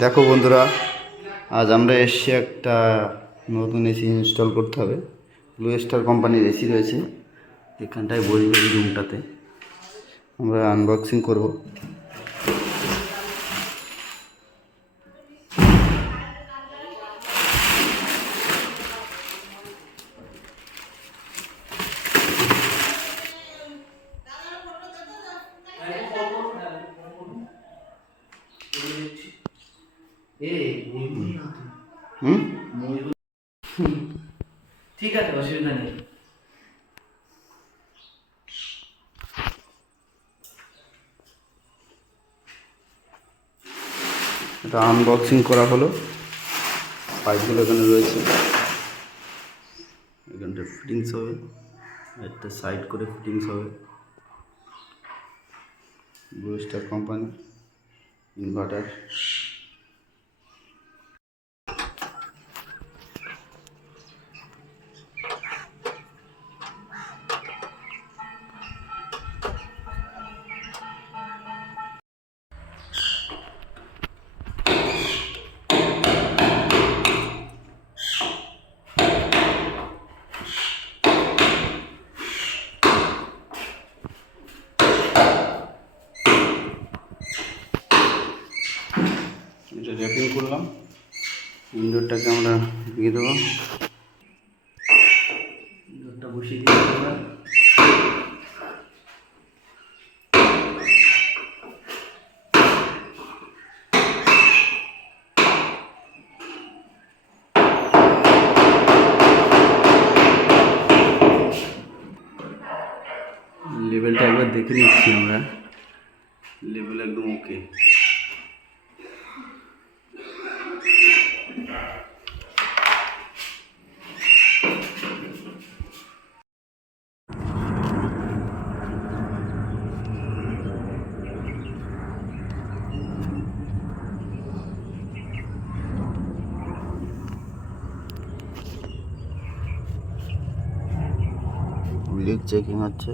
দেখো বন্ধুরা, আজ আমরা এসছি একটা নতুন এসি ইনস্টল করতে হবে। ব্লু স্টার কোম্পানির এসি রয়েছে, এখানটায় বসবো এই রুমটাতে। আমরা আনবক্সিং করব। ঠিক আছে, অসুবিধা নেই। এটা আনবক্সিং করা হলো। পাইপগুলো এখানে রয়েছে, এখানটা ফিটিংস হবে, একটা সাইড করে ফিটিংস হবে। Blue star company inverter. এটা র্যাপিং করলাম, ইনডোরটাকে আমরা দিয়ে দেবো। ইনডোরটা বসিয়ে দিই আমরা। লেভেলটা একবার দেখে নিচ্ছি আমরা, লেভেল একদম ওকে। লিক চেকিং হচ্ছে।